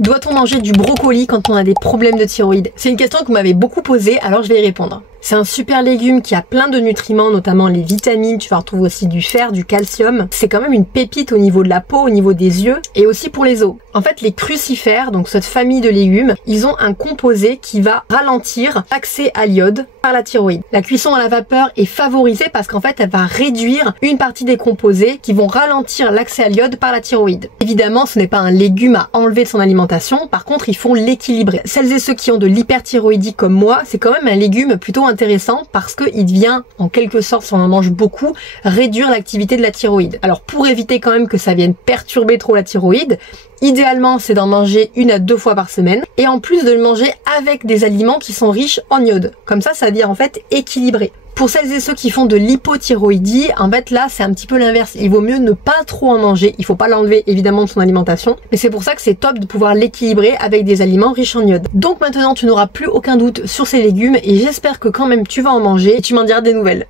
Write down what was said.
Doit-on manger du brocoli quand on a des problèmes de thyroïde? C'est une question que vous m'avez beaucoup posée, alors je vais y répondre. C'est un super légume qui a plein de nutriments, notamment les vitamines, tu vas retrouver aussi du fer, du calcium. C'est quand même une pépite au niveau de la peau, au niveau des yeux et aussi pour les os. En fait, les crucifères, donc cette famille de légumes, ils ont un composé qui va ralentir l'accès à l'iode par la thyroïde. La cuisson à la vapeur est favorisée parce qu'en fait, elle va réduire une partie des composés qui vont ralentir l'accès à l'iode par la thyroïde. Évidemment, ce n'est pas un légume à enlever de son alimentation, par contre, il faut l'équilibrer. Celles et ceux qui ont de l'hyperthyroïdie comme moi, c'est quand même un légume plutôt intéressant parce qu'il vient, en quelque sorte, si on en mange beaucoup, réduire l'activité de la thyroïde. Alors, pour éviter quand même que ça vienne perturber trop la thyroïde, idéalement, c'est d'en manger 1 à 2 fois par semaine et en plus de le manger avec des aliments qui sont riches en iode. Comme ça vient en fait équilibrer. Pour celles et ceux qui font de l'hypothyroïdie, en fait là c'est un petit peu l'inverse. Il vaut mieux ne pas trop en manger. Il faut pas l'enlever évidemment de son alimentation, mais c'est pour ça que c'est top de pouvoir l'équilibrer avec des aliments riches en iode. Donc maintenant tu n'auras plus aucun doute sur ces légumes et j'espère que quand même tu vas en manger et tu m'en diras des nouvelles.